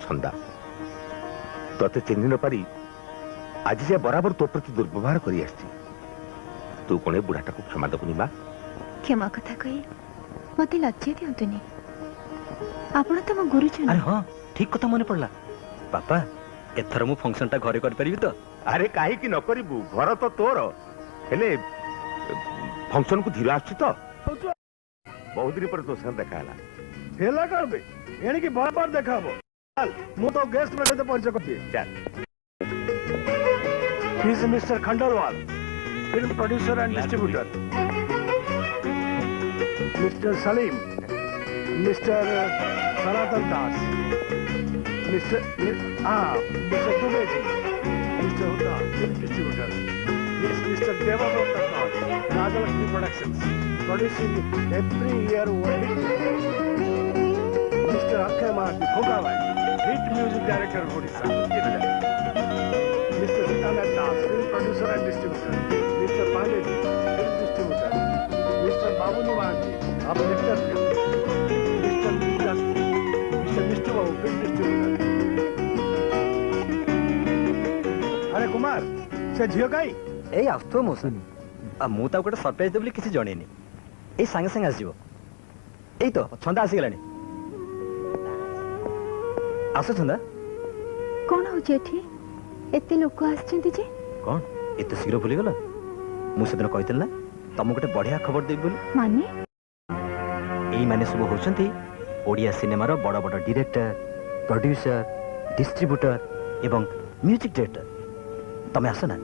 छंदा ते चिन्ह न पारी आज जे बराबर तो प्रति दुर्व्यवहार करी आसी तू कौन बुढ़ाटा को क्षमा दबुनी माँ? क्षमा कथा कही मत लज्जा दिंतुनि आपण तो मो गुरुजन। अरे हाँ ठीक कथा मन पड़ला बापा एथर मु फंक्शन टा घरे कर परिबी तो? अरे काहे की न करिबू घर तो तोर हेले फंक्शन को धीरे आछि तो बहुत दिन पर तो संग देखा हेला कर बे यानी कि बार बार देखाबो मु तो गेस्ट में तो परिचय करती चल he is mister Khandelwal film producer and distributor mister Salim mister Sanatan Das mister Dubey ji mister Hooda film distributor mister Debabrata Rajalakshmi productions producing every year mister Akshay Mahanty खोगावाई hit music director Odisha mister Sitanath Das film producer and distributor mister Pandey ji film distributor mister Babuni Mahanty अब actor mister Vikas mister Vishnu Babu film distributor. अरे कुमार से झियो काई ए आस्तो motion आ मु ता गोटे surprise देबली किसी जणेनी ए संगे संगे आसीबो एई तो छंदा आसी गेलानी आसो छंदा कौन हो जेठी एते लोक आछंती जे कौन एते शीघ्र भूली गला मु सेदिन कहितल ना तम गोटे बढ़िया खबर देबी बोली माने एई माने सब होचंती ओडिया सिनेमा रो बड़ बड़ डायरेक्टर प्रोड्यूसर डिस्ट्रीब्यूटर एवं म्यूजिक डायरेक्टर तमे आसो ना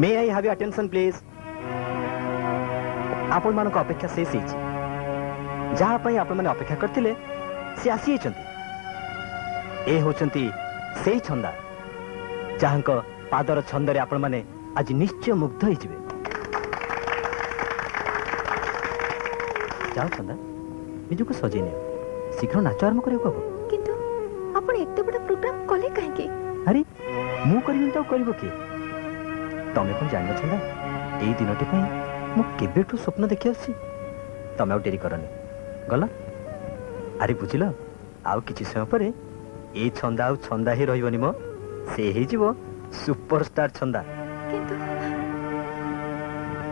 may I have your attention please आपण मान को अपेक्षा शेष होची जहा पई आपण माने अपेक्षा करथिले से आसी ए होचंती सेई छंदा जहांक पादर छंदरे आपण माने आज निश्चय मुग्ध होई जिवे जाओ छंदा निजु को सजे ने शीघ्र नाच आरंभ करियो कहबो किंतु आपण एते बड़ प्रोग्राम कले काहे के अरे मु करिन तो करबो के तमे कोन जान छंदा एई दिनटी पई मु केबेठु स्वप्न देखि आसी तमे आ डेरी करनी गला अरे बुझिल आउ किछि समय परे ए छंदा आउ छंदा ही रहिबनी मो से हे जीवो सुपरस्टार छंदा किंतु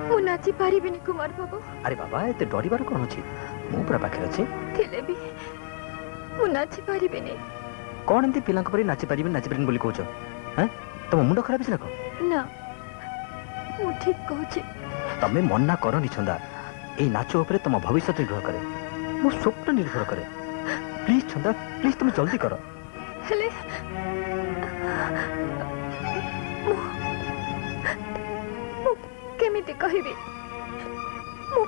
मु नाची पारिबिनी कुमार बाबू। अरे बाबा एते डरिबार कोन अछि मु पूरा पाखे अछि थिले भी मु नाची पारिबिनी कोन एंती पिलांक परि नाची पारिबिनी बोली कहउछ हैं तम मुंड खराब छै न ना मु ठीक कहउछि तमे मन्ना करनी छंदा ए नाचो ऊपर तम भविष्य निर्भर करे मो स्वप्न निर्भर करे प्लीज छंदा प्लीज तुम जल्दी करो हेले मु केमिति कहिबी मु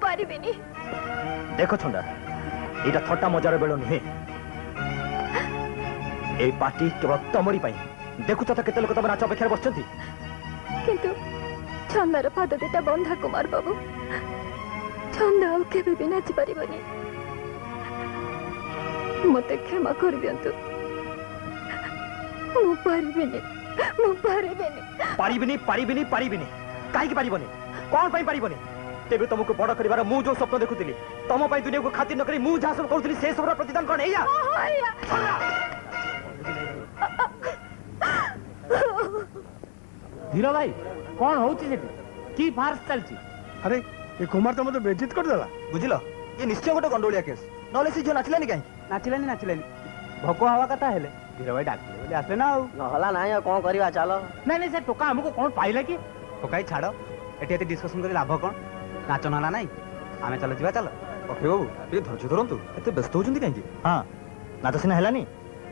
पारिबिनी देखो छंदा एटा थट्टा मजार बेलो नुहे ए पार्टी केवल तमरी पाई देखु तो केते लोक तम नाच अपेक्षा बसचंती किंतु छंदार पाद देता बंधा कुमार बाबू छंदा आउ केबे भी नाची पारिबनी मते क्षमा कर दियंतु मु पारिबिनी काहे की पारिबनी कोन पई पारिबनी तेबे तुमको बड़ करिवार मु जो स्वप्न देखुतिली तम पई दुनिया को खातिर न करी मु जा सब करूतिली से सबरा प्रतिदान कोन हैया धीरो भाई कौन होची सेठी की फार्स चलची अरे ये कुमार तो मते बेइज्जत कर देला बुझिलो ये निश्चय गोटे गंडोलिया केस नले से जो नाचलानी काहे नाचिलानी भोको हवा कथा हेले धीरो भाई डाकले बोले आसे ना नहला नाही कोन करबा चलो नहीं से टोका हमको कौन पाइले की टोकाई छाड़ो एटी एते डिस्कशन करी लाभ कोन नाच नहला नाही आमे चलो जीवा चलो ओके बाबू ये धरजो धरंतु एते व्यस्त होचंती काहे हां नाच सिना हेलानी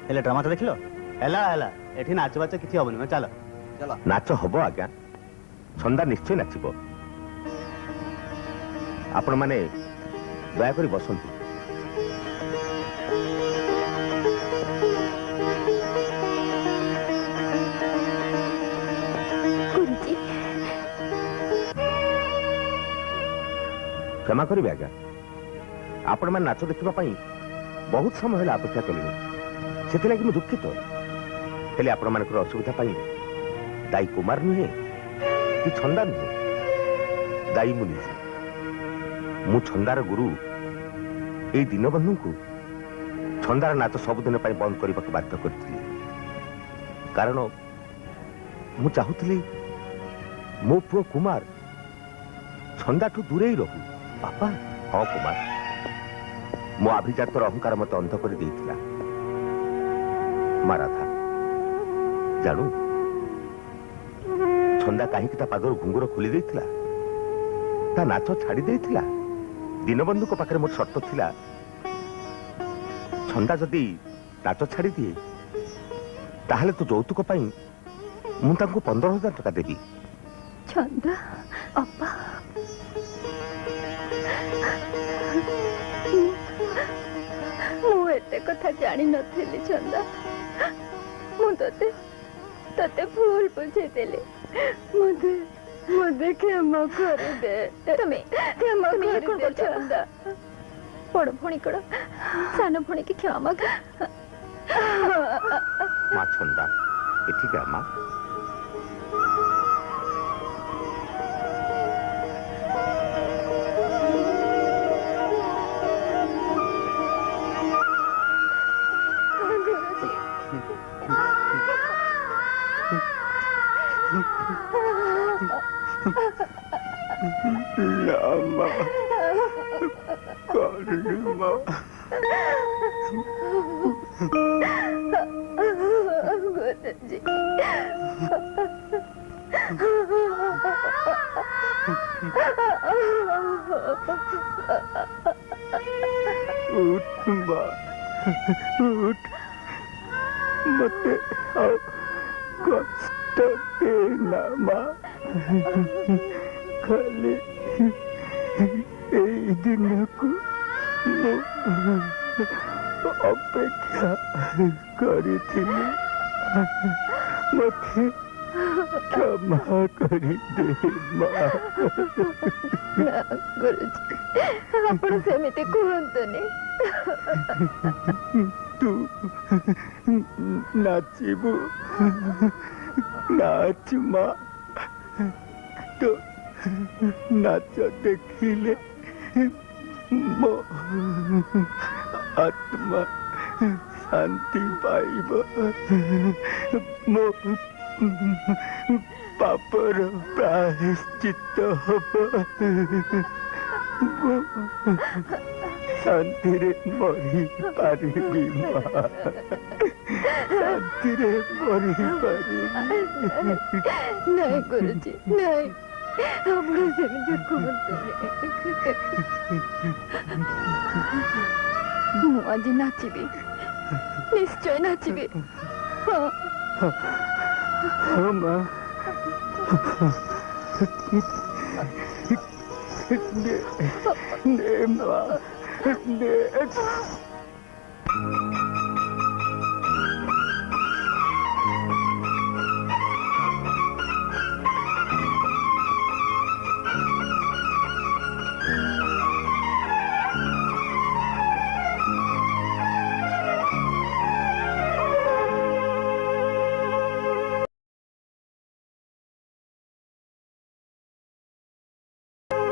हेले ड्रामा तो देखिलो हेला एठी नाच बाच किछि होबनी मैं चलो चलो नाच हबो आज्ञा छंदा निश्चय नाचिबो आपण माने दया करी बसंतु क्षमा करेंगे आज्ञा आपण मैंने नाच देखा बहुत समय है अपेक्षा कले से लगी दुखित हेले आपण मान असुविधा दायी कुमार नुहे कि छंदा नुहे दायी मुझे मु छंदार गुरु ए दीनबंधु को छंदार नाच सबुदिन बंद करने को बाध्य करी कारण मु चाहूली मो पुओ कुमार छंदा ठू दूरे ही रहू बापा हाँ कुमार मो अभिजातर अहंकार मत अंध कर देइथिला मा राधा जानू छंदा कहीं ता पादर घुंगुर खोली देइथिला ता नाच छाड़ी देइथिला दीनबंधु को पाखरे मोर शर्त थिला छंदा जदि नाच छाड़ी दिए ताहले तो यौतुक पाई मु तांको 15,000 टका देबी छंदा अप्पा एते कथा जानी नथिली छंदा मु तते भूल बुझे देले मुझे क्षमा कर दे तुम्हें क्षमा कर दे छंदा बड़ भणी कड़ सान भणी की क्षमा कर मां छंदा एठी का मां Lama Karima गुरुजी उठ माँ उठ मते आओ कष्ट देना माँ खाली এই দিনକୁ ଅପେକ୍ଷା କରିଥିଲି ମୋତେ କ୍ଷମା କରିଦେ ମା ना गुरुजी आपण सेमिति कहंतनी ତୁ ନାଚିବୁ ନାଚ ମା ତ नाच देखिले मो आत्मा शांति पाइब मो पापर प्रायश्चित हब शांति रे मरी पारिबी मां शांति रे मरी पारिबी नहीं गुरुजी नहीं आपण सेमिति कहंतनी मु आज नाचिबी निश्चय नाचिबी हाँ हाँ मां दे मां दे